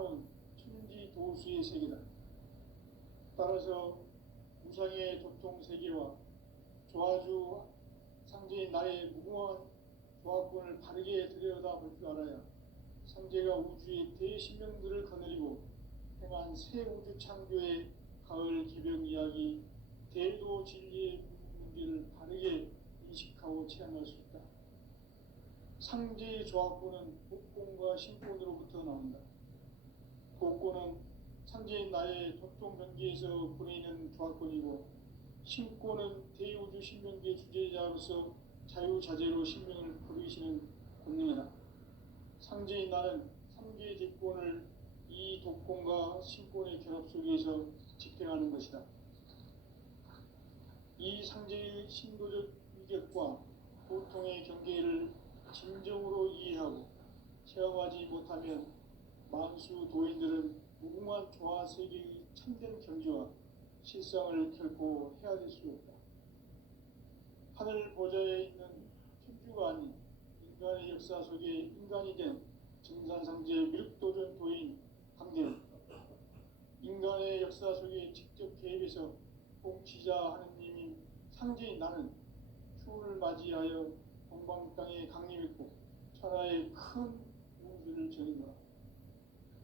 쌓아놓은 천지 도수의 세계다. 따라서 우상의 도통 세계와 조화주 상제인 나의 무궁한 조합권을 바르게 들여다볼 줄 알아야 상제가 우주의 대신명들을 거느리고 행한 새 우주 창조의 가을 기병 이야기, 대도 진리의 문제를 바르게 인식하고 체험할 수 있다. 상제의 조합권은 복권과 신권으로부터 나온다. 복권은 상제인 나의 도통 경계에서 보내는 조합권이고, 신권은 대우주 신명계 주제자로서 자유자재로 신명을 부르시는 권능이다. 상제인 나는 3개의 대권을 이 독권과 신권의 결합 속에서 집행하는 것이다. 이 상제의 신도적 위격과 보통의 경계를 진정으로 이해하고 체험하지 못하면 만수 도인들은 무궁한 조화 세계의 참된 경지와 실상을 결코 헤아릴 수 없다. 하늘 보좌에 있는 천주가 아닌 인간의 역사 속에 인간이 된 증산상제 밀도전 도인 강대는 인간의 역사 속에 직접 개입해서 통치자 하느님인 상제인 나는 추후를 맞이하여 동방 땅에 강림했고 천하의 큰 운수를 전인노라.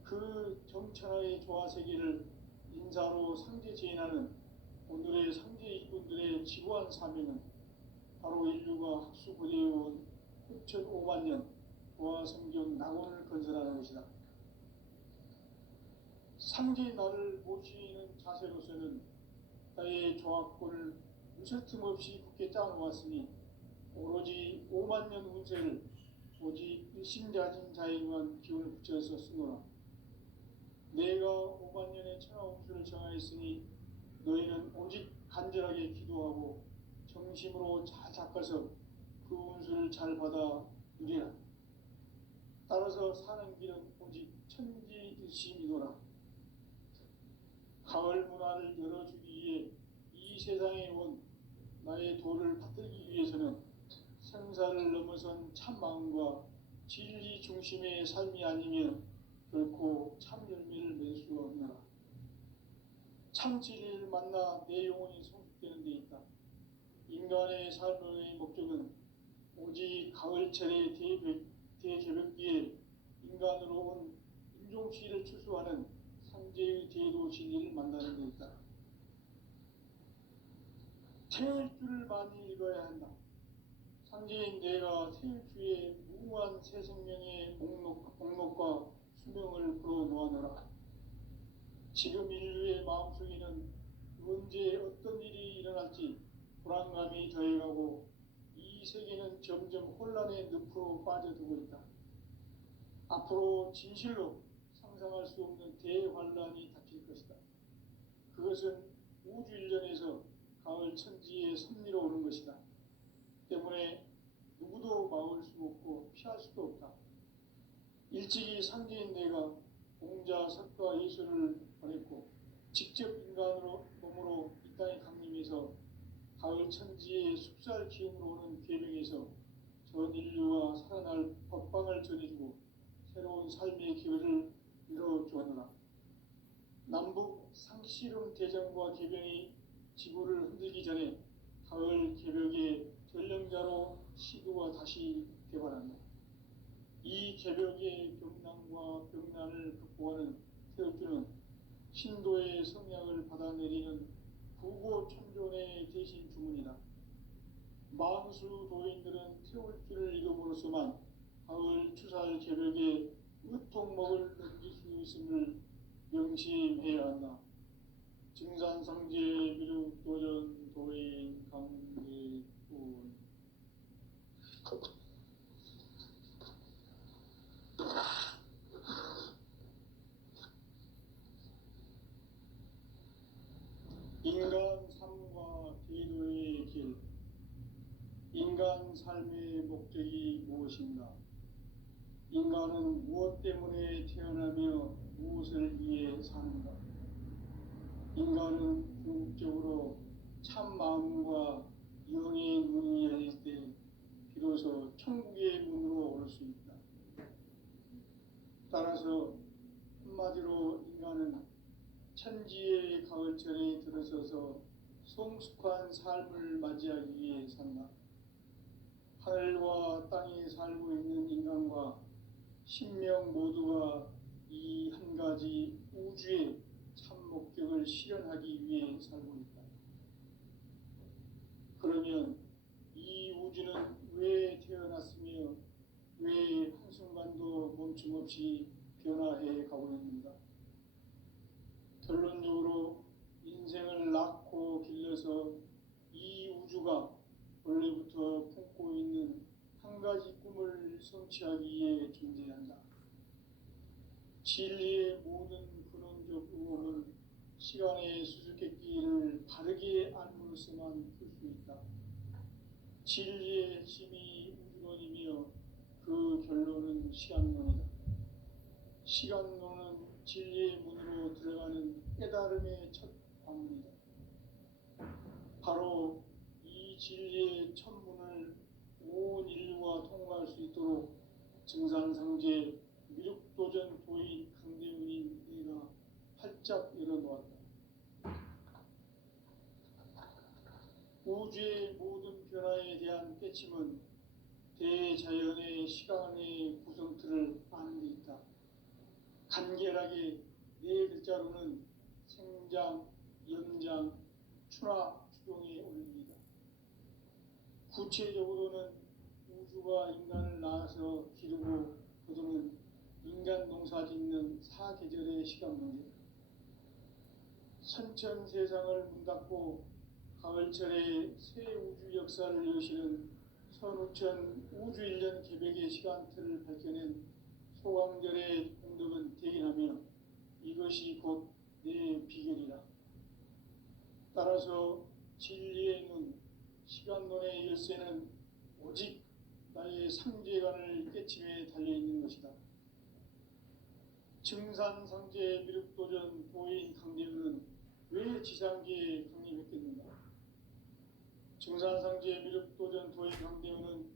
그 정천하의 조화 세계를 인사로 상제 제인하는 오늘의 상제 일꾼들의 지구한 사명은 바로 인류가 학수고대해온 6,500만 년 조화 성경 낙원을 건설하는 것이다. 상제인 나를 모시는 자세로서는 나의 조합권을 무설틈 없이 굳게 짜놓았으니 오로지 5만 년 운세를 오직 일심자진 자에게만 기운을 붙여서 쓰노라. 내가 5만 년의 천하 운수를 정하였으니 너희는 오직 간절하게 기도하고 정심으로 잘 닦아서 그 운수를 잘 받아 누리라. 따라서 사는 길은 오직 천지일심이노라. 가을 문화를 열어주기 위해 이 세상에 온 나의 도를 받들기 위해서는 생사를 넘어선 참 마음과 진리 중심의 삶이 아니면 결코 참 열매를 맺을 수 없노라. 참 진리를 만나 내 영혼이 성숙되는 데 있다. 인간의 삶의 목적은 오직 가을철의 대개벽기에 인간으로 온 인종시를 추수하는 상제의 대도 진리를 만나는 데 있다. 태일주를 많이 읽어야 한다. 상제인 내가 태일주의 무궁한 새 생명의 목록과 수명을 풀어놓아노라. 지금 인류의 마음속에는 언제 어떤 일이 일어날지 불안감이 더해가고 이 세계는 점점 혼란의 늪으로 빠져들고 있다. 앞으로 진실로 상상할 수 없는 대환란이 닥칠 것이다. 그것은 우주 일련에서 가을 천지에 섭리로 오는 것이다. 때문에 누구도 막을 수 없고 피할 수도 없다. 일찍이 상제인 내가 공자, 석가, 예수를 보냈고 직접 인간으로 몸으로 이 땅에 강림해서 가을 천지의 숲살 기운으로 오는 계명에서 전 인류가 살아날 법방을 전해주고 새로운 삶의 기회를 이뤄주었노라. 남북 상씨름 대전과 계병이 지구를 흔들기 전에 가을 개벽의 전령자로 시도가 다시 개발한다. 이 개벽의 병난과 병난을 극복하는 태울주는 신도의 성약을 받아내리는 부고천존의 대신 주문이다. 만수 도인들은 태울주를 읽음으로써만 가을 추살 개벽의 의통목을 넘길 수 있음을 명심해야 한다. 증산상제 미륵도전 도인 강대군. 인간 삶과 기도의 길. 인간 삶의 목적이 무엇인가? 인간은 무엇 때문에 태어나며 무엇을 위해 사는가? 인간은 궁극적으로 참 마음과 영의 문이 열릴 때 비로소 천국의 문으로 올 수 있다. 따라서 한 한마디로 인간은 천지의 가을철에 들어서서 성숙한 삶을 맞이하기 위해 산다. 하늘과 땅에 살고 있는 인간과 신명 모두가 이 한 가지 우주의 참 목적을 실현하기 위해 살고 있다. 그러면 이 우주는 왜 태어났으며 왜 한순간도 멈춤 없이 변화해 가고 있는가? 결론적으로 인생을 낳고 길러서 이 우주가 원래부터 품고 있는 한 가지 꿈을 성취하기 위해 존재한다. 진리의 모든 근원적 의혹은 시간의 수수께끼를 바르게 알므로서만 풀 수 있다. 진리의 핵심이 우주론이며 그 결론은 시간론이다. 시간론은 진리의 문으로 들어가는 깨달음의 첫 방문이다. 바로 이 진리의 첫 문을 온 인류가 통과할 수 있도록 증산상제 미륵도전 도인 강대훈인 내가 활짝 열어놓았다. 우주의 모든 변화에 대한 깨침은 대자연의 시간의 구성틀을 아는 데 있다. 간결하게 네 글자로는 생장, 연장, 추나, 추동의 원리이다. 구체적으로는 우주가 인간을 낳아서 기르고 거두는 인간 농사 짓는 사계절의 시간 문제다. 선천 세상을 문 닫고 가을철에 새 우주 역사를 여시는 선우천 우주 1년 개백의 시간틀을 밝혀낸 소강절의 공덕은 대견하며 이것이 곧 내 비결이라. 따라서 진리의 눈, 시간론의 열쇠는 오직 나의 상제관을 깨침에 달려있는 것이다. 증산상제 미륵도전 도인 강대훈은 왜 지상계에 강림했겠는가? 증산상제 미륵도전 도인 강대훈은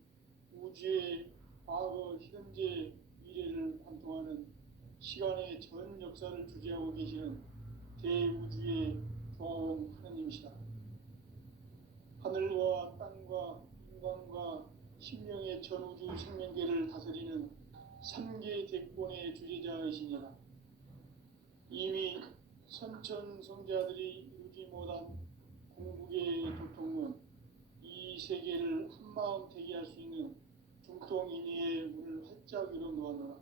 우주의 과거, 현재, 미래를 관통하는 시간의 전 역사를 주재하고 계시는 대우주의 조화원 하느님이시다. 하늘과 땅과 인간과 신명의 전우주 생명계를 다스리는 3계 대권의 주재자이시니라. 이미 선천성자들이 이루지 못한 궁극의 도통론, 이 세계를 한마음 되게 할 수 있는 중통인의의 문을 활짝 열어놓았노라.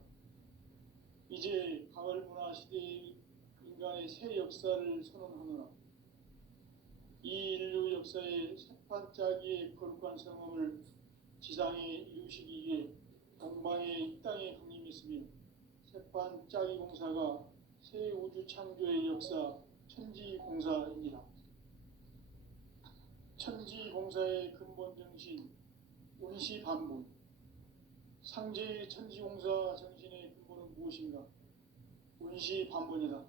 이제 가을 문화 시대의 인간의 새 역사를 선언하노라. 이 인류 역사의 새판짜기의 거룩한 성험을 지상에 이루시기 위해 동방의 이 땅에 강림했으며 새판짜기 공사가 새 우주 창조의 역사 천지공사이니라. 천지공사의 근본 정신 운시반분. 상제의 천지공사 정신의 근본은 무엇인가? 운시반분이다.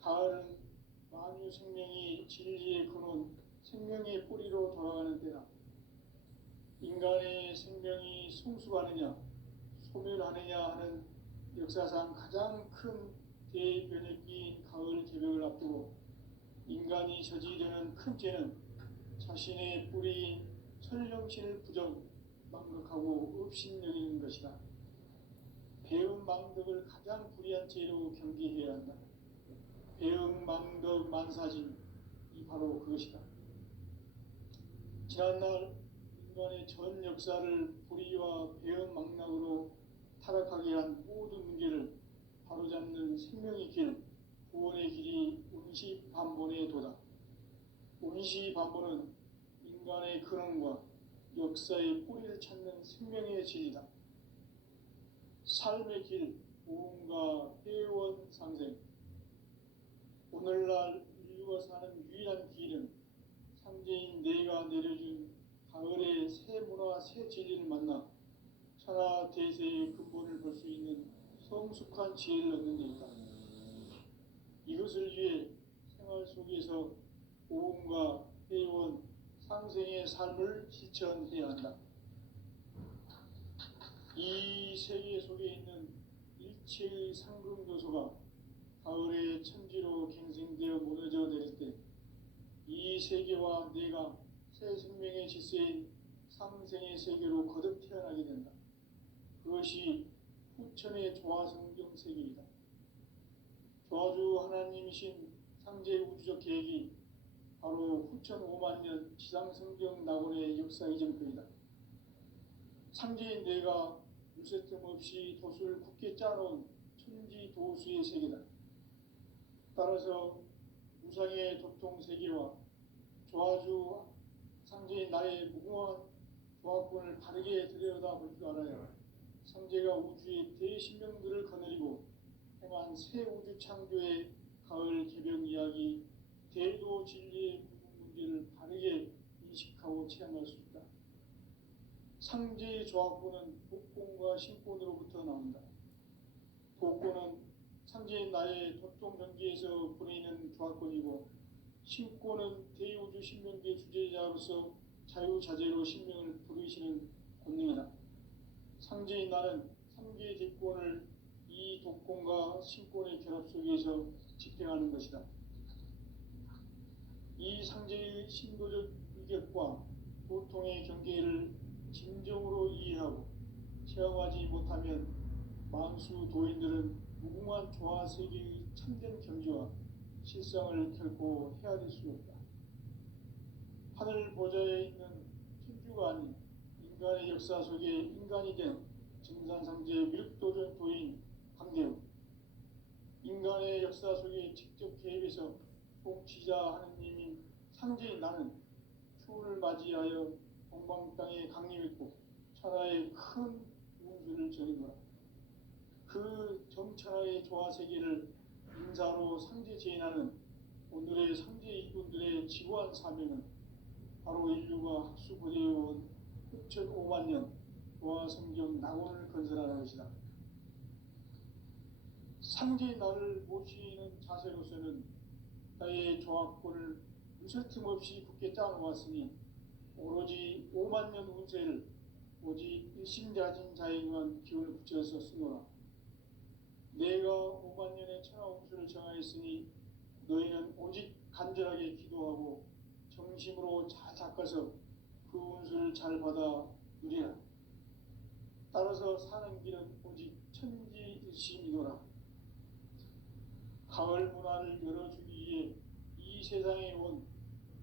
가을은 만유 생명이 진리의 근원, 생명의 뿌리로 돌아가는 때다. 인간의 생명이 성숙하느냐, 소멸하느냐 하는 역사상 가장 큰 대변혁기인 가을 개벽을 앞두고 인간이 저지르는 큰 죄는 자신의 뿌리인 설령신을 부정, 망극하고 업신여기는 것이다. 배음 망덕을 가장 불의한 죄로 경계해야 한다. 배음 망덕 만사진, 이 바로 그것이다. 지난날 인간의 전 역사를 불의와 배음 망락으로 타락하게 한 모든 문제를 바로잡는 생명의 길, 구원의 길이 운시반본의 도다. 운시반본은 인간의 근원과 역사의 뿌리를 찾는 생명의 진리다. 삶의 길, 오음과 회원 상생. 오늘날 인류가 사는 유일한 길은 상제인 내가 내려준 가을의 새 문화, 새 진리를 만나 천하 대세의 근본을 볼 수 있는 성숙한 지혜를 얻는 데 있다. 이것을 위해 생활 속에서 오음과 회원, 상생의 삶을 실천해야 한다. 이 세계 속에 있는 일체의 상금 요소가 이 세계와 내가 새 생명의 질서인 상생의 세계로 거듭 태어나게 된다. 그것이 후천의 조화성경 세계이다. 조화주 하나님이신 상제 우주적 계획이 바로 후천 5만 년 지상성경 낙원의 역사 이전거이다. 상제인 내가 무쇠틈 없이 도수를 굳게 짜놓은 천지 도수의 세계다. 따라서 무상의 도통 세계와 조화주 상제인 나의 무궁한 조화권을 바르게 들여다볼 줄 알아야 상제가 우주의 대신명들을 거느리고 행한 새 우주 창조의 가을 개벽 이야기, 대도 진리의 문제를 바르게 인식하고 체험할 수 있다. 상제의 조화권은 복권과 신권으로부터 나온다. 복권은 상제인 나의 도통 전기에서 보내는 조화권이고, 신권은 대우주 신명계 주제자로서 자유자재로 신명을 부르시는 권능이다. 상제인 나는 3개의 대권을 이 독권과 신권의 결합 속에서 집행하는 것이다. 이 상제의 신도적 위격과 보통의 경계를 진정으로 이해하고 체험하지 못하면 만수 도인들은 무궁한 조화 세계의 참된 경지와 실상을 결코 헤아릴 수 없다. 하늘 보좌에 있는 천주가 아닌 인간의 역사 속에 인간이 된 증산상제 미륵도전 도인 강대우, 인간의 역사 속에 직접 개입해서 통치자 하느님인 상제인 나는 추운을 맞이하여 동방 땅에 강림했고 천하의 큰 운수를 전이노라. 그 정천하의 조화세계를 인사로 상제 제인하는 오늘의 상제 일꾼들의 지구한 사명은 바로 인류가 학수고대해온 후천 5만 년 조화성경 낙원을 건설하는 것이다. 상제의 나를 모시는 자세로서는 나의 조화권을 무쇠 틈 없이 굳게 짜놓았으니 오로지 5만 년 운세를 오직 일심자진 자에게만 기운을 붙여서 쓰노라. 내가 5만 년의 천하 운수를 정하였으니 너희는 오직 간절하게 기도하고 정심으로 잘 닦아서 그 운수를 잘 받아 누리라. 따라서 사는 길은 오직 천지일심이노라. 가을 문화를 열어주기 위해 이 세상에 온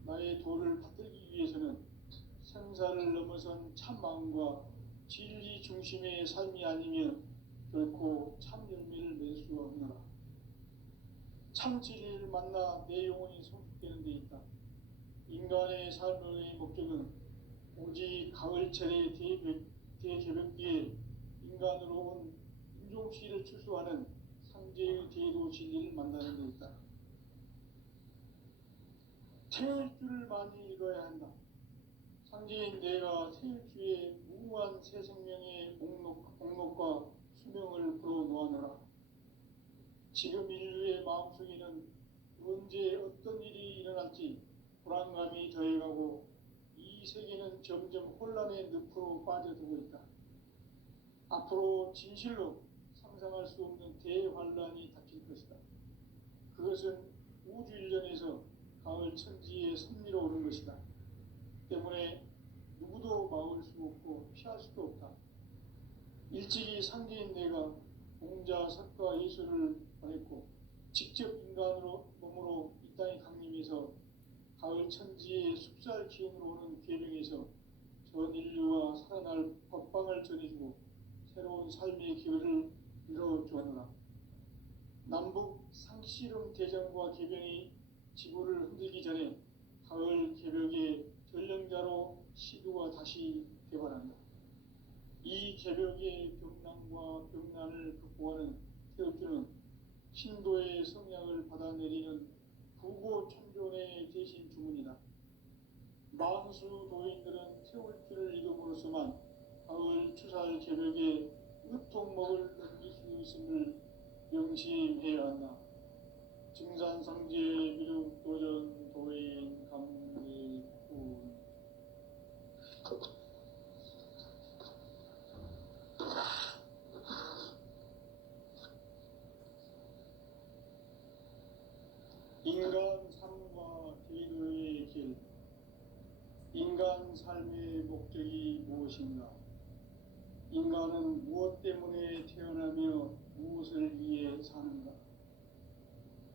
나의 도를 받들기 위해서는 생사를 넘어선 참 마음과 진리 중심의 삶이 아니면 결코 참 열매를 맺을 수 없노라. 참 진리를 만나 내 영혼이 성숙되는 데 있다. 인간의 삶의 목적은 오직 가을철의 대개벽기에 인간으로 온 인종시를 추수하는 상제의 대도 진리를 만나는 데 있다. 태일주를 많이 읽어야 한다. 상제인 내가 태일주의 무궁한 새 생명의 목록과 수명을 풀어놓아노라. 지금 인류의 마음속에는 언제 어떤 일이 일어날지 불안감이 더해가고 이 세계는 점점 혼란의 늪으로 빠져들고 있다. 앞으로 진실로 상상할 수 없는 대환란이 닥칠 것이다. 그것은 우주 일련에서 가을 천지의 섭리로 오는 것이다. 때문에 누구도 막을 수 없고 피할 수도 없다. 일찍이 상제인 내가 공자, 석가, 예수를 보냈고 직접 인간으로 몸으로 이 땅에 강림해서 가을 천지의 숲살 기운으로 오는 계명에서 전 인류와 살아날 법방을 전해주고 새로운 삶의 기회를 이뤄주었노라. 남북 상씨름 대전과 개병이 지구를 흔들기 전에 가을 개벽의 전령자로 시두가 다시 개발한다. 이 개벽의 병난과 병난을 극복하는 태엽주는 신도의 성약을 받아내리는 부고천존의 대신 주문이다. 만수 도인들은 태울주를 읽음으로써만 가을 추살 개벽의 으통목을 넘길 수 있음을 명심해야 한다. 증산상제 미륵도전 도인 감리군. 인간 삶과 계도의 인간 삶의 목적이 무엇인가? 인간은 무엇 때문에 태어나며 무엇을 위해 사는가?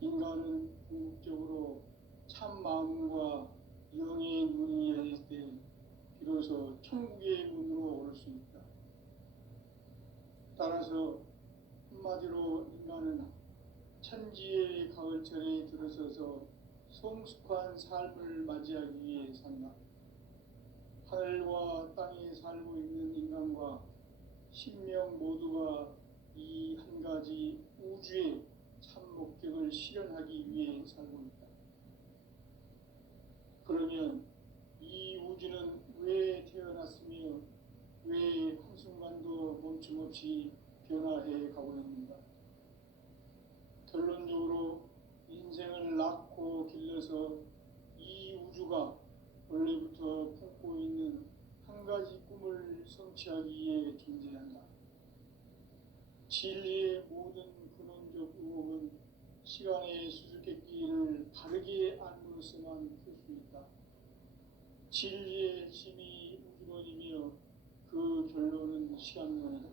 인간은 궁극적으로 참 마음과 영의 문이 열릴 때 비로소 천국의 문으로 올 수 있다. 따라서 한마디로 인간은 천지의 가을철에 들어서서 성숙한 삶을 맞이하기 위해 산다. 하늘과 땅에 살고 있는 인간과 신명 모두가 이 한 가지 우주의 참 목적을 실현하기 위해 살고 있다. 그러면 이 우주는 왜 태어났으며 왜 한순간도 멈춤없이 변화해 가고 있는가? 결론적으로 인생을 낳고 길러서 이 우주가 원래부터 품고 있는 한 가지 꿈을 성취하기 위해 존재한다. 진리의 모든 근원적 의혹은 시간의 수수께끼를 바르게 알므로서만 풀 수 있다. 진리의 힘이 우주론이며 그 결론은 시간론이다.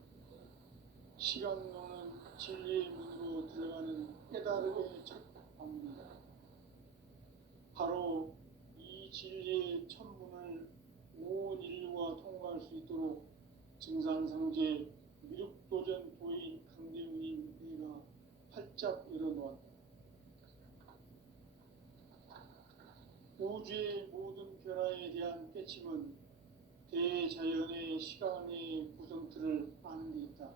시간론은 진리의 문으로 들어가는 깨달음의 첫 방문이다. 바로 이 진리의 천문을 온 인류가 통과할 수 있도록 증산상제 미륵도전 도인 강대웅인 내가 활짝 열어놓았다. 우주의 모든 변화에 대한 깨침은 대자연의 시간의 구성틀을 아는 데 있다.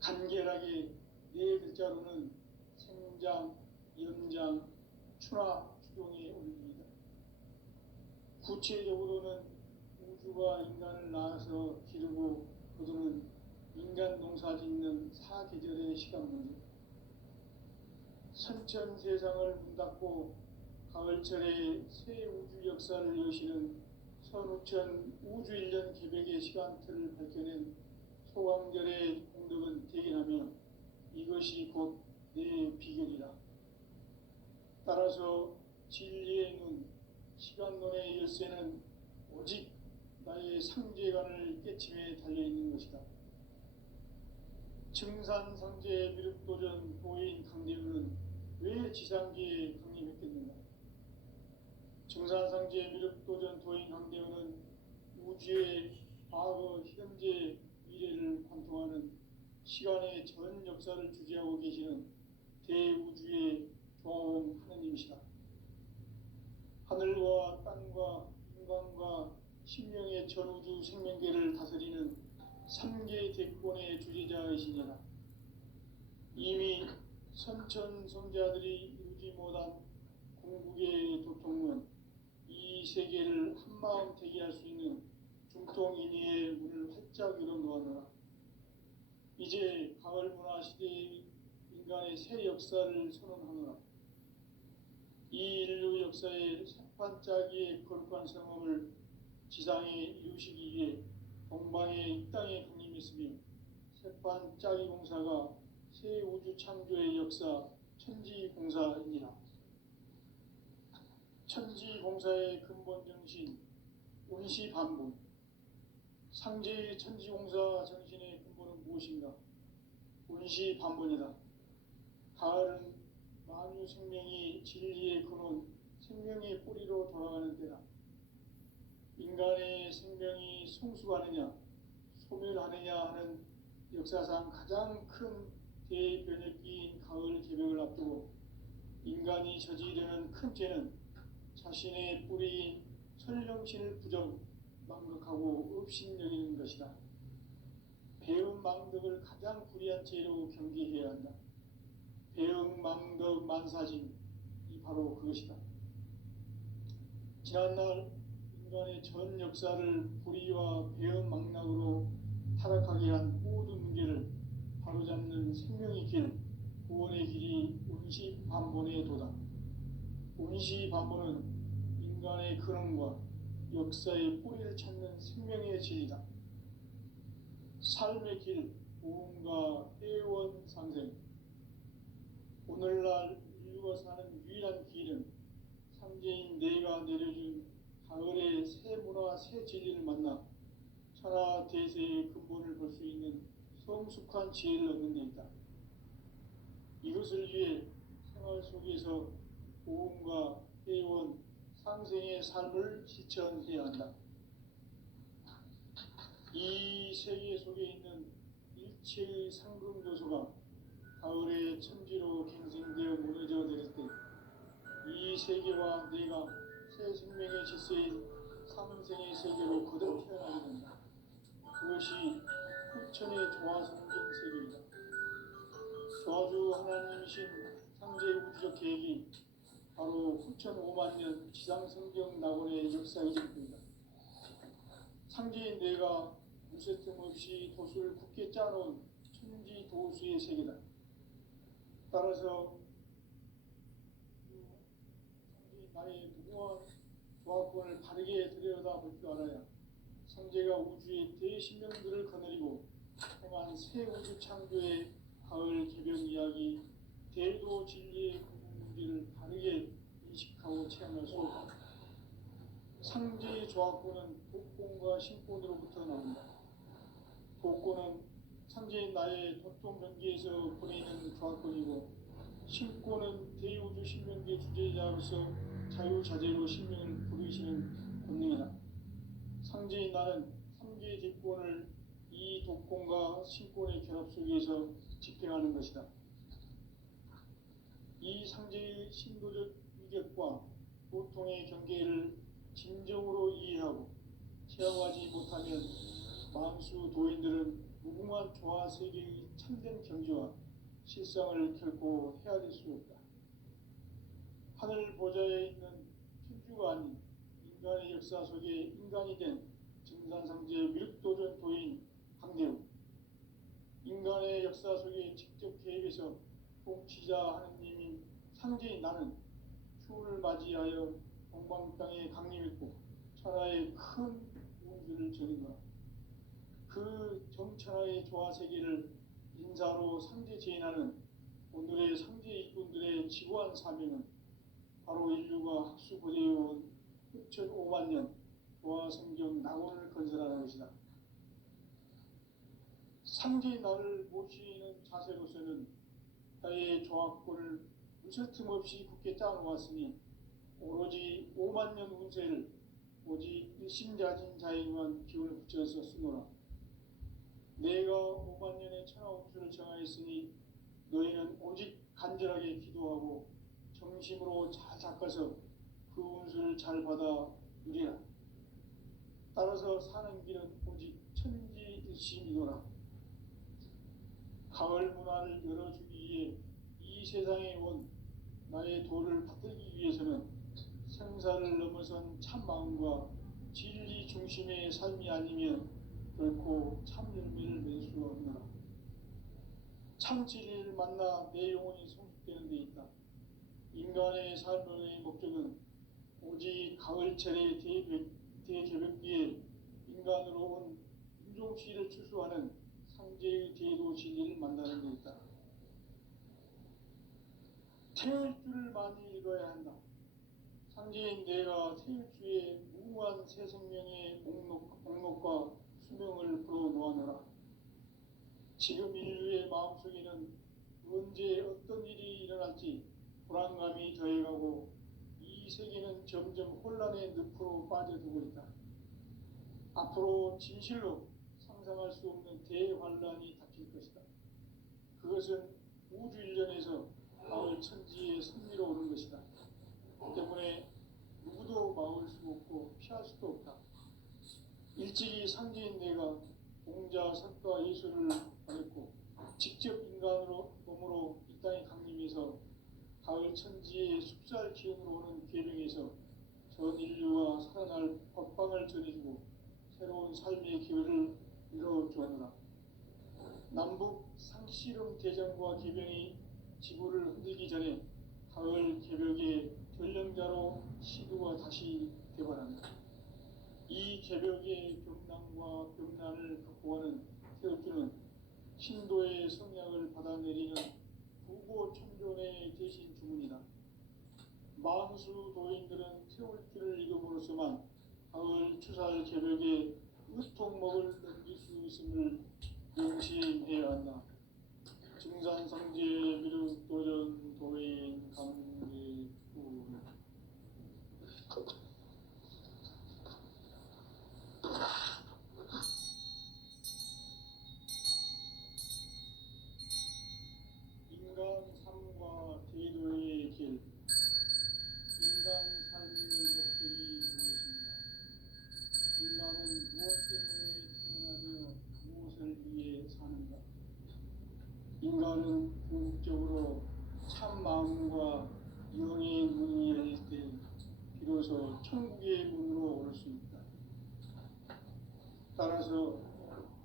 간결하게 네 글자로는 생장, 연장, 추나 추동의 원리이다. 구체적으로는 우주가 인간을 낳아서 기르고 거두는 인간 농사 짓는 사계절의 시간 문제. 선천 세상을 문 닫고 가을철에 새 우주 역사를 여시는 선우천 우주일년 기백의 시간틀을 밝혀낸 소강절의 공덕은 대견하며 이것이 곧 내 비결이라. 따라서 진리의 눈, 시간론의 열쇠는 오직 나의 상제관을 깨침에 달려있는 것이다. 증산상제 미륵도전 도인 강대우는 왜 지상계에 강림했겠는가? 증산상제 미륵도전 도인 강대우는 우주의 과거, 현재, 미래를 관통하는 시간의 전 역사를 주재하고 계시는 대우주의 조화원 하느님이시다. 하늘과 땅과 인간과 신명의 전우주 생명계를 다스리는 3개 대권의 주제자이시니라. 이미 선천성자들이 이루지 못한 궁극의 도통은 이 세계를 한마음 되게 할 수 있는 중통인의의 문을 활짝 열어놓아노라. 이제 가을 문화 시대의 인간의 새 역사를 선언하노라. 이 인류 역사의 새판짜기의 거룩한 성험을 지상에 이루시기 위해 동방의 이 땅에 강림했으며 새판짜기 공사가 새 우주 창조의 역사 천지공사이니라. 천지공사의 근본 정신 운시반분. 상제의 천지공사 정신의 근본은 무엇인가? 운시반분이다. 가을은 만유 생명이 진리의 근원, 생명의 뿌리로 돌아가는 때다. 인간의 생명이 성숙하느냐, 소멸하느냐 하는 역사상 가장 큰 대변혁기인 가을 개벽을 앞두고 인간이 저지르는 큰 죄는 자신의 뿌리인 설령신을 부정, 망극하고 업신여기는 것이다. 배은 망덕을 가장 불의한 죄로 경계해야 한다. 배응 망덕 만사진, 이 바로 그것이다. 지난날 인간의 전 역사를 불의와 배응 망락으로 타락하게 한 모든 문제를 바로잡는 생명의 길, 구원의 길이 운시반본의 도다. 운시반본은 인간의 근원과 역사의 뿌리를 찾는 생명의 진리다. 삶의 길, 부흥과 회원 상생. 오늘날 인류가 사는 유일한 길은 삼재인 내가 내려준 가을의 새 문화, 새 진리를 만나 천하 대세의 근본을 볼 수 있는 성숙한 지혜를 얻는 데 있다. 이것을 위해 생활 속에서 고음과 회원, 상생의 삶을 실천해야 한다. 이 세계 속에 있는 일체의 상금 요소가 가을의 천지로 갱생되어 무너져 내릴 때 이 세계와 내가 새 생명의 질서인 상생의 세계로 거듭 태어나게 된다. 그것이 후천의 조화성경 세계이다. 조화주 하나님이신 상제의 우주적 계획이 바로 후천 5만 년 지상성경 낙원의 역사이길 뿐이다. 상제인 내가 무쇠틈 없이 돛을 굳게 짜놓은 천지 도수의 세계다. 따라서 나의 무궁한 조합권을 바르게 들여다볼 줄 알아야 상제가 우주의 대신명들을 거느리고 행한 새 우주 창조의 가을 개변 이야기, 대도 진리의 궁극문제를 바르게 인식하고 체험할 수 없다. 상제의 조합권은 복권과 신권으로부터 나온다. 복권은 상제인 나의 도통 경계에서 보내는 조합권이고, 신권은 대우주 신명계 주제자로서 자유자재로 신명을 부르시는 권능이다. 상제인 나는 3개의 대권을 이 독권과 신권의 결합 속에서 집행하는 것이다. 이 상제의 신도적 위격과 보통의 경계를 진정으로 이해하고 체험하지 못하면 만수 도인들은 무궁한 조화 세계의 참된 경지와 실상을 결코 헤아릴 수 없다. 하늘 보좌에 있는 천주가 아닌 인간의 역사 속에 인간이 된 증산상제 위륵도전 도인 강대우, 인간의 역사 속에 직접 개입해서 통치자 하느님인 상제인 나는 추운을 맞이하여 동방 땅에 강림했고 천하의 큰 운수를 전인노라. 그 정천하의 조화 세계를 인사로 상제 제인하는 오늘의 상제 일꾼들의 지구한 사명은 바로 인류가 학수고대해온 후천 5만 년 조화 성경 낙원을 건설하는 것이다. 상제인 나를 모시는 자세로서는 나의 조합권을 무쇠틈 없이 굳게 짜놓았으니 오로지 5만 년 운세를 오직 일심자진 자에게만 기운을 붙여서 쓰노라. 내가 5만 년의 천하 운수를 정하였으니 너희는 오직 간절하게 기도하고 정심으로 잘 닦아서 그 운수를 잘 받아 누리라. 따라서 사는 길은 오직 천지일심이노라. 가을 문화를 열어주기 위해 이 세상에 온 나의 도를 받들기 위해서는 생사를 넘어선 참 마음과 진리 중심의 삶이 아니면 결코 참 열매를 맺을 수 없노라. 참 진리를 만나 내 영혼이 성숙되는 데 있다. 인간의 삶의 목적은 오직 가을철의 대개벽기에 인간으로 온 인종시를 추수하는 상제의 대도 진리를 만나는 데 있다. 태일주를 많이 읽어야 한다. 상제인 내가 태일주의 무궁한 새 생명의 목록과 수명을 풀어놓아노라. 지금 인류의 마음속에는 언제 어떤 일이 일어날지 불안감이 더해가고 이 세계는 점점 혼란의 늪으로 빠져들고 있다. 앞으로 진실로 상상할 수 없는 대환란이 닥칠 것이다. 그것은 우주 일련에서 가을 천지의 승리로 오는 것이다. 때문에 누구도 막을 수 없고 피할 수도 없다. 일찍이 상제인 내가 공자, 석가, 예수를 보냈고 직접 인간으로 몸으로 이 땅에 강림해서 가을 천지의 숲살 기운으로 오는 계명에서 전 인류가 살아날 법방을 전해주고 새로운 삶의 기회를 이뤄주었노라. 남북 상씨름 대전과 개병이 지구를 흔들기 전에 가을 개벽의 전령자로 시도가 다시 개발한다. 이 개벽의 병난과 병난을 극복하는 태엽주는 신도의 성약을 받아내리는 부고 천존의 대신 주문이다. 만수 도인들은 태울주를 읽음으로써만 가을 추살 개벽에 으통먹을 넘길 수 있음을 명심해야 한다. 증산성제 미륵도전 도인 감리구 인간 삶과 대도의 길. 인간 삶의 목적이 무엇인가? 인간은 무엇 때문에 태어나며 무엇을 위해 사는가? 인간은 궁극적으로 참 마음과 영의 문이 열릴 때 비로소 천국의 문으로 올 수 있다. 따라서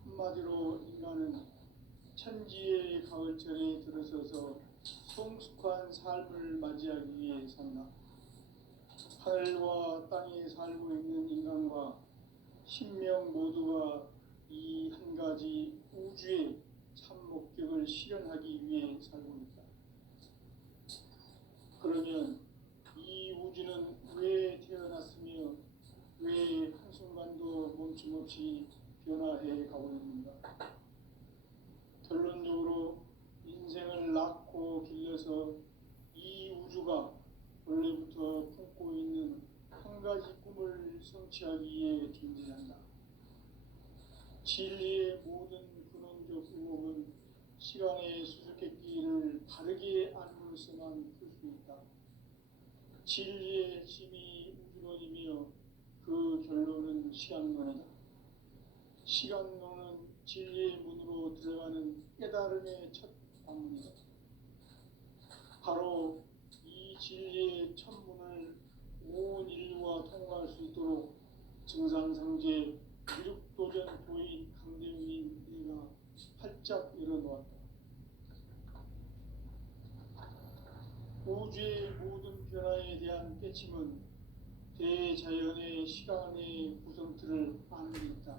한마디로 인간은 천지의 가을철에 들어서서 성숙한 삶을 맞이하기 위해 산다. 하늘과 땅에 살고 있는 인간과 신명 모두가 이 한 가지 우주의 참 목적을 실현하기 위해 살고 있다. 그러면 이 우주는 왜 태어났으며 왜 한순간도 멈춤없이 변화해 가고 있는가? 결론적으로 인생을 낳고 길러서 이 우주가 원래부터 품고 있는 한 가지 꿈을 성취하기 위해 존재한다. 진리의 모든 근원적 의목은 시간의 수수께끼를 바르게 알므로서만 풀 수 있다. 진리의 핵심이 우주론이며 그 결론은 시간론이다. 시간론은 진리의 문으로 들어가는 깨달음의 첫 방문이다. 바로 이 진리의 첫 문을 온 인류가 통과할 수 있도록 증산성제 미륵도전 도인 강대우인 내가 활짝 열어놓았다. 우주의 모든 변화에 대한 깨침은 대자연의 시간의 구성틀을 아는 데 있다.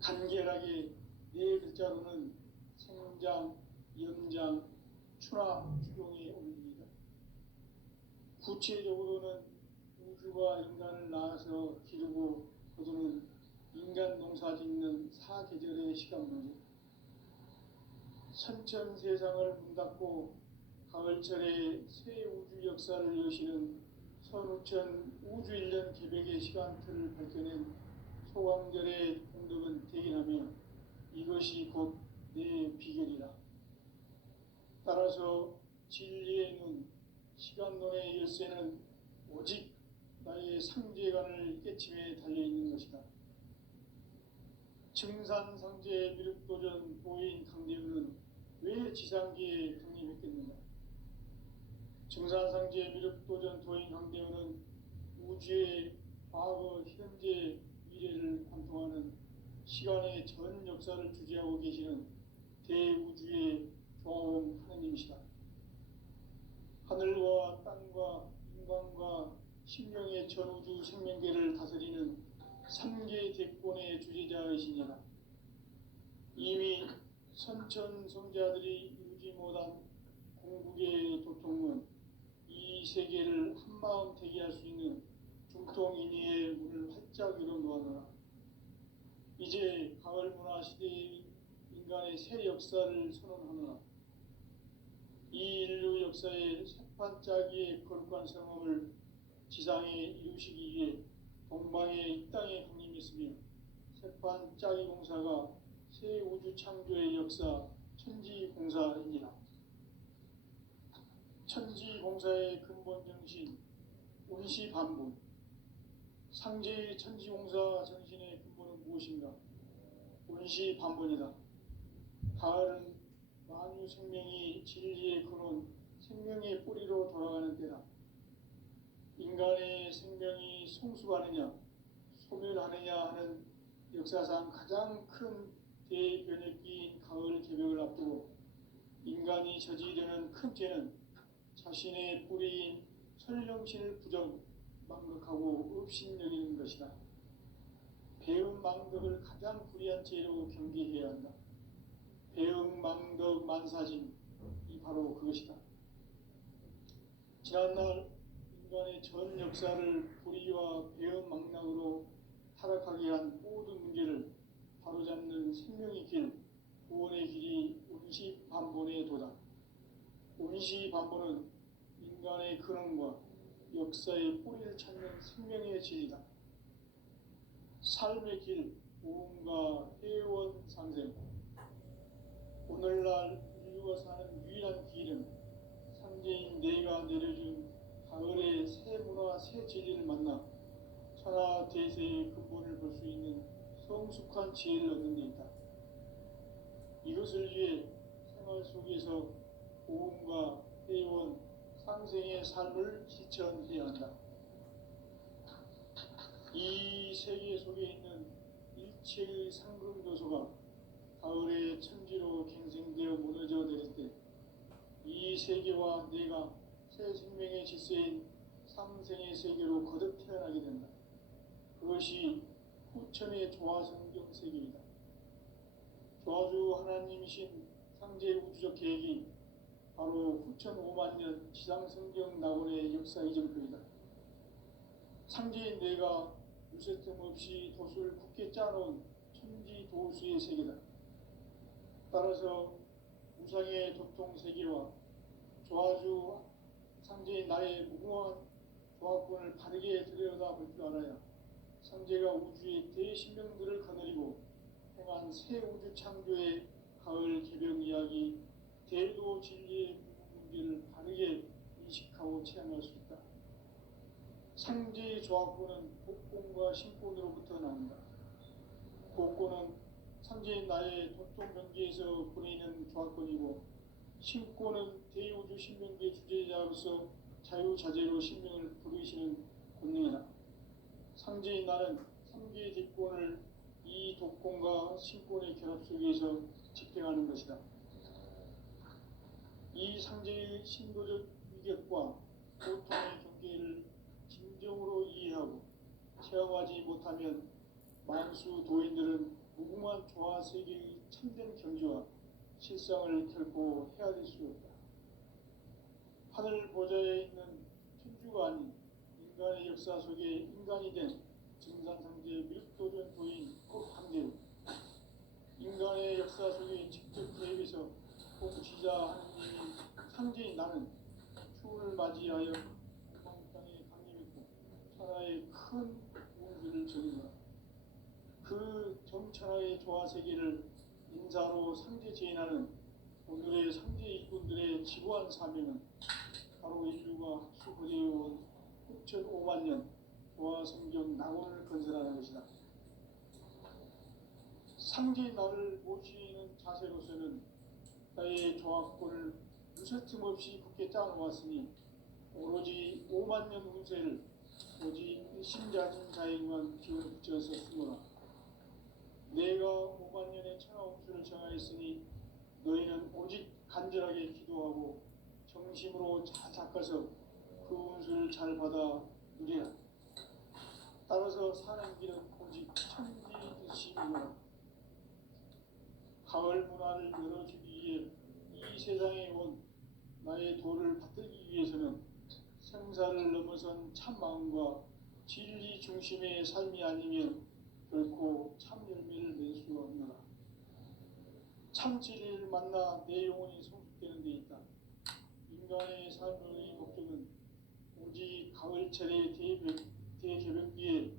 간결하게 네 글자로는 생장, 연장, 추나 추경의 원리이다. 구체적으로는 우주가 인간을 낳아서 기르고 거두는 인간 농사 짓는 사계절의 시간 문제. 선천 세상을 문 닫고 가을철에 새 우주 역사를 여시는 선우천 우주 1년 개벽의 시간틀을 밝혀낸 소강절의 공덕은 대견하며 이것이 곧 내 비결이라. 따라서 진리의 눈, 시간론의 열쇠는 오직 나의 상제관을 깨침에 달려있는 것이다. 증산성제 미륵도전 도인 강대우는 왜 지상계에 강림했겠는가? 증산성제 미륵도전 도인 강대우는 우주의 과거, 현재, 미래를 관통하는 시간의 전 역사를 주재하고 계시는 대우주의 조화원 하느님이시다. 하늘과 땅과 인간과 신명의 전우주 생명계를 다스리는 3계 대권의 주재자이시니라. 이미 선천 성자들이 이루지 못한 공국의 도통문, 이 세계를 한마음 되게 할 수 있는 중통인의의 문을 활짝 열어놓아노라. 이제 가을 문화 시대의 인간의 새 역사를 선언하노라. 이 인류 역사의 새판짜기의 거룩한 성험을 지상에 이루시기 위해 동방의 이 땅에 강림했으며 새판짜기 공사가 새 우주 창조의 역사 천지공사이니라. 천지공사의 근본 정신 운시반분. 상제의 천지공사 정신의 근본은 무엇인가? 운시반분이다. 가을은 만유 생명이 진리의 근원, 생명의 뿌리로 돌아가는 때다. 인간의 생명이 성숙하느냐, 소멸하느냐 하는 역사상 가장 큰 대변혁기인 가을 개벽을 앞두고 인간이 저지르는 큰 죄는 자신의 뿌리인 설령신을 부정, 망극하고 업신여기는 것이다. 배음 망덕을 가장 불의한 죄로 경계해야 한다. 배음 망덕 만사진, 이 바로 그것이다. 지난날 인간의 전 역사를 불의와 배은망락으로 타락하게 한 모든 문제를 바로잡는 생명의 길, 구원의 길이 운시반본에 도다. 운시반본은 인간의 근원과 역사의 뿌리를 찾는 생명의 진리다. 삶의 길, 보험과 회원 상생. 오늘날 인류가 사는 유일한 길은 상제인 내가 내려준 가을의 새 문화, 새 진리를 만나 천하 대세의 근본을 볼 수 있는 성숙한 지혜를 얻는 데 있다. 이것을 위해 생활 속에서 보험과 회원, 상생의 삶을 실천해야 한다. 이 세계 속에 있는 일체의 상금 요소가 가을의 천지로 갱생되어 무너져 내릴 때 이 세계와 내가 새 생명의 질서인 상생의 세계로 거듭 태어나게 된다. 그것이 후천의 조화성경 세계이다. 조화주 하나님이신 상제 우주적 계획이 바로 후천 5만 년 지상성경 낙원의 역사 이정표이다. 상제인 내가 유세 틈 없이 도수를 굳게 짜놓은 천지 도수의 세계다. 따라서 우상의 도통 세계와 조화주 상제인 나의 무궁한 조합권을 바르게 들여다볼 줄 알아야 상제가 우주의 대신명들을 거느리고 행한 새 우주 창조의 가을 개벽 이야기, 대도 진리의 문제를 바르게 인식하고 체험할 수 있다. 상제의 조합권은 복권과 신권으로부터 나온다. 복권은 상제인 나의 도통 경계에서 보내는 조합권이고, 신권은 대우주 신명계 주제자로서 자유자재로 신명을 부르시는 권능이다. 상제인 나는 3개의 뒷권을 이 독권과 신권의 결합 속에서 집행하는 것이다. 이 상제의 신도적 위격과 고통의 경계를 진정으로 이해하고 체험하지 못하면 만수 도인들은 무궁한 조화 세계의 참된 경지와 실상을 결코 헤아릴 수 없다. 하늘 보좌에 있는 천주가 아닌 인간의 역사 속에 인간이 된 증산상제 밀도전 도인 한계로 인간의 역사 속에 직접 개입해서 공지자 하느님이 상제인 나는 추운을 맞이하여 우방 땅에 강림했고 천하의 큰 우주를 정의하라. 그 정천하의 조화 세계를 인사로 상제 제인하는 오늘의 상제 일꾼들의 지구한 사명은 바로 인류가 수고되어온 6,5만 년 조화 성경 낙원을 건설하는 것이다. 상제인 나를 모시는 자세로서는 나의 조합권을 유세틈 없이 굳게 짜놓았으니 오로지 5만 년 운세를 오직 일심자진 자에게만 기운을 붙여서 쓰노라. 내가 5만 년의 천하 운수를 정하였으니 너희는 오직 간절하게 기도하고 정심으로 잘 닦아서 그 운수를 잘 받아 누리라. 따라서 사는 길은 오직 천지듯이이노라. 가을 문화를 열어주기 위해 이 세상에 온 나의 도를 받들기 위해서는 생사를 넘어선 참 마음과 진리 중심의 삶이 아니면 결코 참 열매를 낼 수 없노라. 참 진리를 만나 내 영혼이 성숙되는 데 있다. 인간의 삶의 목적은 오직 가을철의 대개벽기에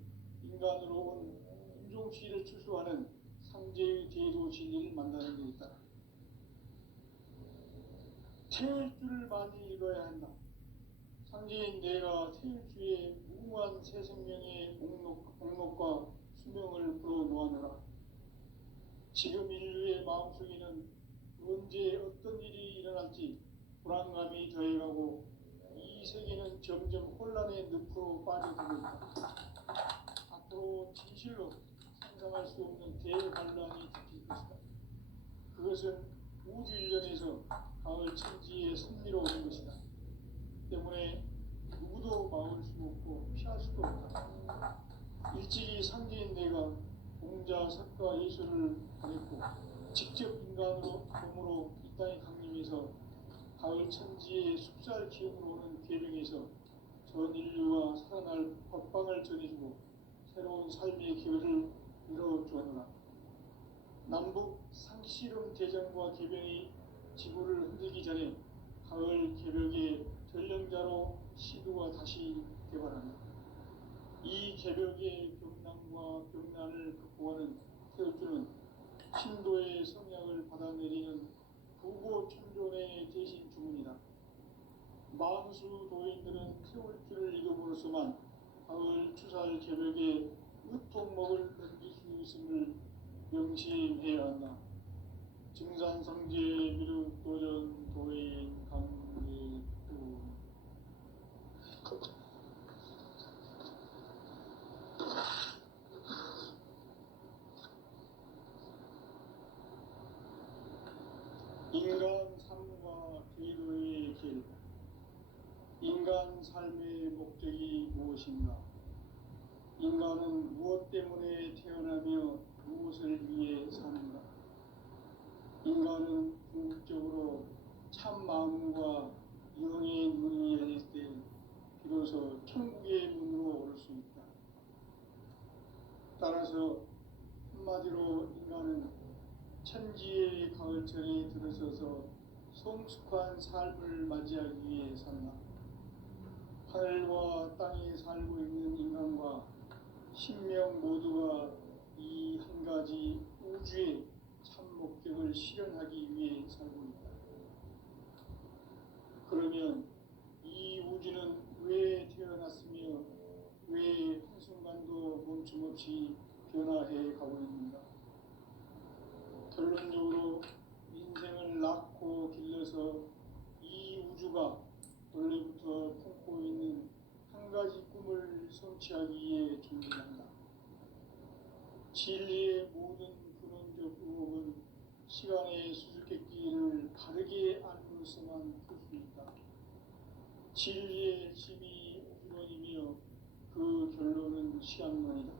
인간으로 온 인종시를 추수하는 상제의 대도 진리를 만나는 데 있다. 태울 줄을 많이 읽어야 한다. 상제인 내가 태울 주의 무궁한 새 생명의 목록과 수명을 불어놓아노라. 지금 인류의 마음속에는 언제 어떤 일이 일어날지 불안감이 더해가고 이 세계는 점점 혼란의 늪으로 빠져들고 있다. 앞으로 진실로 상상할 수 없는 대반란이 닥칠 것이다. 그것은 우주 일련에서 가을 천지의 섭리로 오는 것이다. 때문에 누구도 막을 수 없고 피할 수도 없다. 일찍이 상제인 내가 공자, 석가, 예술을 보냈고 직접 인간으로 몸으로 이 땅에 강림해서 가을 천지의 숲살 기운으로 오는 계명에서 전 인류가 살아날 법방을 전해주고 새로운 삶의 기회를 열어주었노라. 남북 상씨름 대전과 개병이 지구를 흔들기 전에 가을 개벽의 전령자로 시도가 다시 개발한다. 이 개벽의 병난과 병난을 극복하는 태엽주는 신도의 성약을 받아내리는 부고 천존의 대신 주문이다. 만수 도인들은 태울주를 이름으로서만 가을 추살 개벽의 으통목을 넘길 수 있음을 명심해야 한다. 증산성제 미륵도전 도인 강례도 인간 삶과 기도의 길. 인간 삶의 목적이 무엇인가? 인간은 무엇 때문에 태어나며 무엇을 위해 사는가? 인간은 궁극적으로 참 마음과 영의 문이 열릴 때 비로소 천국의 문으로 오를 수 있다. 따라서 한마디로 인간은 천지의 가을철에 들어서서 성숙한 삶을 맞이하기 위해 산다. 하늘과 땅에 살고 있는 인간과 신명 모두가 이 한 가지 우주의 참 목적을 실현하기 위해 살고 있다. 그러면 이 우주는 왜 태어났으며 왜 한순간도 멈춤없이 변화해 가고 있는가? 결론적으로 인생을 낳고 길러서 이 우주가 원래부터 품고 있는 한 가지 꿈을 성취하기 위해 준비한다. 진리의 모든 근원적 의혹은 시간의 수수께끼를 바르게 알므로서만 풀 수 있다. 진리의 핵심이 우주론이며 그 결론은 시간론이다.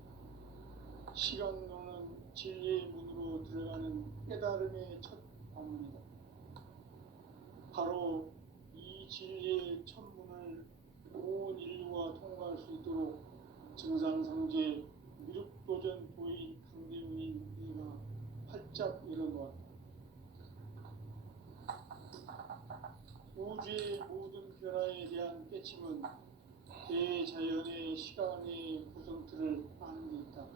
시간론은 진리의 문으로 들어가는 깨달음의 첫 관문이다. 바로 이 진리의 첫 문을 온 인류가 통과할 수 있도록 증산성제 미륵도전 도인 강대웅인 이가 활짝 열어놓았다. 우주의 모든 변화에 대한 깨침은 대자연의 시간의 구성틀을 아는 데 있다.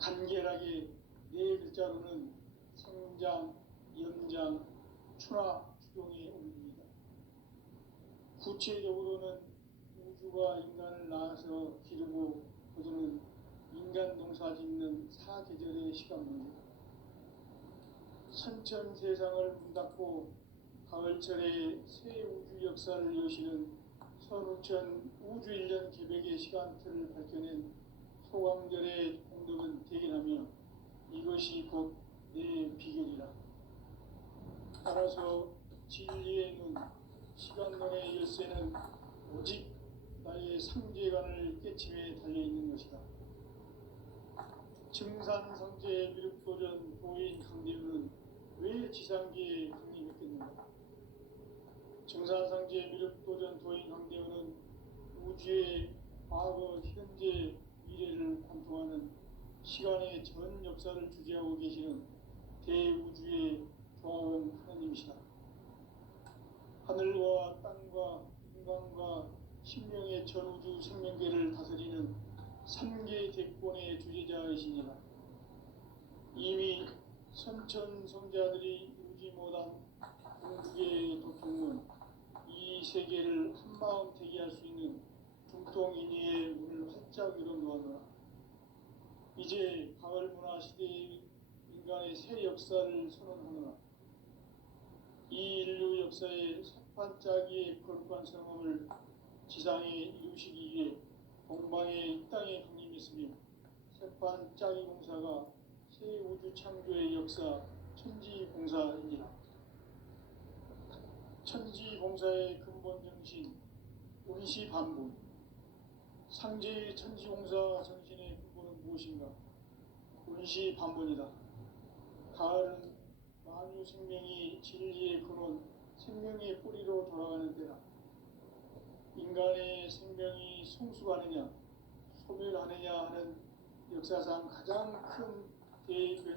간결하게 네 글자로는 생장, 연장, 추나 추동의 원리입니다. 구체적으로는 우주가 인간을 낳아서 기르고 거두는 인간 농사 짓는 사계절의 시간문이다. 선천 세상을 문 닫고 가을철에 새 우주 역사를 여시는 선우천 우주 1년 개벽의 시간틀을 밝혀낸 소강절의 공덕은 대견하며 이것이 곧 내 비결이라. 따라서 진리의 눈, 시간론의 열쇠는 오직 나의 상제관을 깨침에 달려있는 것이다. 증산성제 미륵도전 도인 강대우는 왜 지상계에 강림했겠는가? 증산성제 미륵도전 도인 강대우는 우주의 과거, 현재, 미래를 관통하는 시간의 전 역사를 주재하고 계시는 대우주의 조화원 하나님이시다. 하늘과 땅과 인간과 신명의 전우주 생명계를 다스리는 3개 대권의 주제자이시니라. 이미 선천성자들이 이루지 못한 궁극의 도통은 이 세계를 한마음 되게 할 수 있는 중통인의의 문을 활짝 열어놓았노라. 이제 가을 문화 시대의 인간의 새 역사를 선언하노라. 이 인류 역사의 석판짜기의 거룩한 성험을 지상에 이루시기 위해 동방의 이 땅에 강림했으며 석판짜기 공사가 새 우주 창조의 역사 천지공사이니라. 천지공사의 근본 정신 운시반복. 상제의 천지공사 정신의 근본은 무엇인가? 운시반복이다. 가을은 만유 생명이 진리의 근원, 생명의 뿌리로 돌아가는 때다. 인간 인간의 생명이 성숙하느냐 소멸하느냐 하는 역사상 가장 큰 대변